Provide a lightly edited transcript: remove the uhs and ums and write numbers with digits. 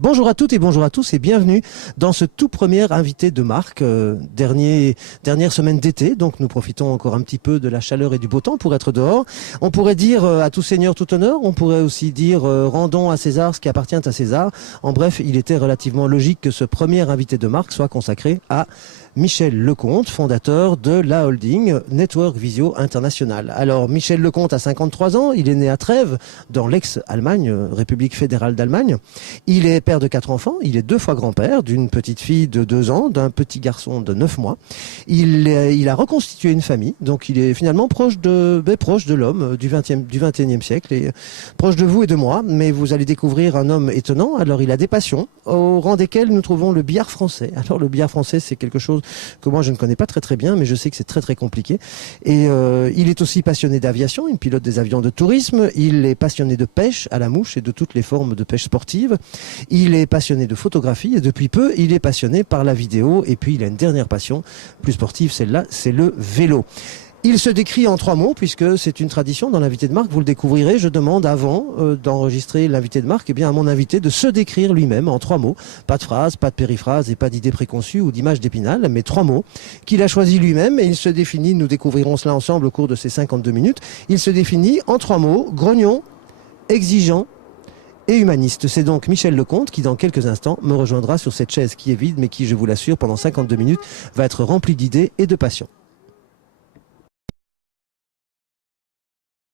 Bonjour à toutes et bonjour à tous et bienvenue dans ce tout premier invité de marque, dernière semaine d'été, donc nous profitons encore un petit peu de la chaleur et du beau temps pour être dehors. On pourrait dire à tout seigneur tout honneur, on pourrait aussi dire rendons à César ce qui appartient à César. En bref, il était relativement logique que ce premier invité de marque soit consacré à Michel Lecomte, fondateur de la holding Network Visio International. Alors Michel Lecomte a 53 ans, il est né à Trèves, dans l'ex-Allemagne, République fédérale d'Allemagne. Il est père de 4 enfants, il est 2 fois grand-père, d'une petite fille de 2 ans, d'un petit garçon de 9 mois. Il a reconstitué une famille, donc il est finalement proche de l'homme du 21e siècle, et proche de vous et de moi, mais vous allez découvrir un homme étonnant. Alors il a des passions, au rang desquelles nous trouvons le billard français. Alors le billard français, c'est quelque chose que moi je ne connais pas très bien, mais je sais que c'est très compliqué. Et il est aussi passionné d'aviation, il pilote des avions de tourisme, il est passionné de pêche à la mouche et de toutes les formes de pêche sportive. Il est passionné de photographie et depuis peu, il est passionné par la vidéo. Et puis il a une dernière passion, plus sportive, celle-là, c'est le vélo. Il se décrit en 3 mots, puisque c'est une tradition dans l'invité de marque, vous le découvrirez. Je demande avant d'enregistrer l'invité de marque, à mon invité de se décrire lui-même en 3 mots. Pas de phrase, pas de périphrase et pas d'idée préconçue ou d'image d'Épinal, mais 3 mots qu'il a choisi lui-même et il se définit, nous découvrirons cela ensemble au cours de ces 52 minutes, il se définit en 3 mots, grognon, exigeant et humaniste. C'est donc Michel Lecomte qui, dans quelques instants, me rejoindra sur cette chaise qui est vide, mais qui, je vous l'assure, pendant 52 minutes, va être remplie d'idées et de passion.